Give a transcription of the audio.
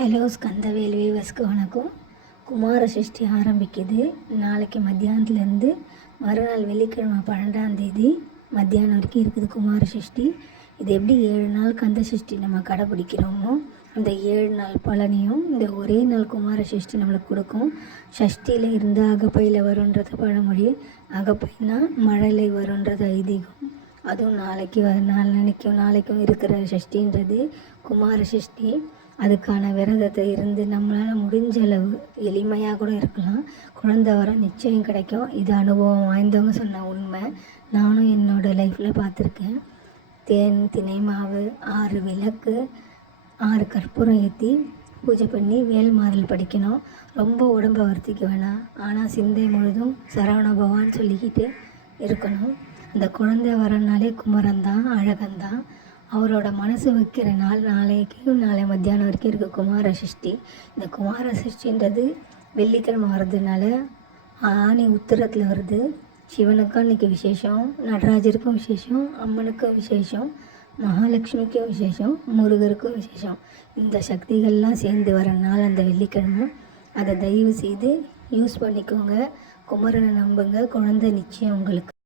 Hello Skandavel வீவர்ஸ்க்கு வணக்கம். குமார சஷ்டி ஆரம்பிக்குது. நாளைக்கு மத்தியானத்துலேருந்து மறுநாள் வெள்ளிக்கிழமை 12ஆம் தேதி மத்தியானம் வரைக்கும் இருக்குது குமார சஷ்டி. இது எப்படி 7 நாள் கந்த சஷ்டி நம்ம கடைப்பிடிக்கிறோமோ அந்த 7 நாள் பலனையும் இந்த ஒரே நாள் குமார சஷ்டி நம்மளுக்கு கொடுக்கும். சஷ்டியில் இருந்து அகப்பையில் வருன்றது பழமொழி. அகப்பைனா மழலை வருன்றது ஐதீகம். அதுவும் நாளைக்கும் இருக்கிற சஷ்டின்றது குமார சஷ்டி. அதுக்கான விரதத்தை இருந்து நம்மளால் முடிஞ்ச அளவு எளிமையாக கூட இருக்கலாம். குழந்தை வர நிச்சயம் கிடைக்கும். இது அனுபவம் வாய்ந்தவங்க சொன்ன உண்மை. நானும் என்னோடய லைஃப்பில் பார்த்துருக்கேன். தேன், தினை மாவு, 6 விளக்கு, 6 கற்பூரம் ஏற்றி பூஜை பண்ணி வேல்மாறல் படிக்கணும். ரொம்ப உடம்பை வருத்திக்க வேணாம். ஆனால் சிந்தை முழுதும் சரவண பவான்னு சொல்லிக்கிட்டு இருக்கணும். அந்த குழந்தை வரனாலே குமரன் தான், அழகந்தான். அவரோட மனசு வைக்கிற நாள் நாளை மத்தியானம் வரைக்கும் இருக்குது குமார சஷ்டி. இந்த குமார சஷ்டின்றது வெள்ளிக்கிழமை வர்றதுனால ஆனி உத்திரத்தில் வருது. சிவனுக்கும் அன்றைக்கி விசேஷம், நடராஜருக்கும் விசேஷம், அம்மனுக்கும் விசேஷம், மகாலட்சுமிக்கும் விசேஷம், முருகருக்கும் விசேஷம். இந்த சக்திகள்லாம் சேர்ந்து வர நாள் அந்த வெள்ளிக்கிழமை. அதை தயவு செய்து யூஸ் பண்ணிக்கோங்க. குமரனை நம்புங்க. குழந்தை நிச்சயம் உங்களுக்கு.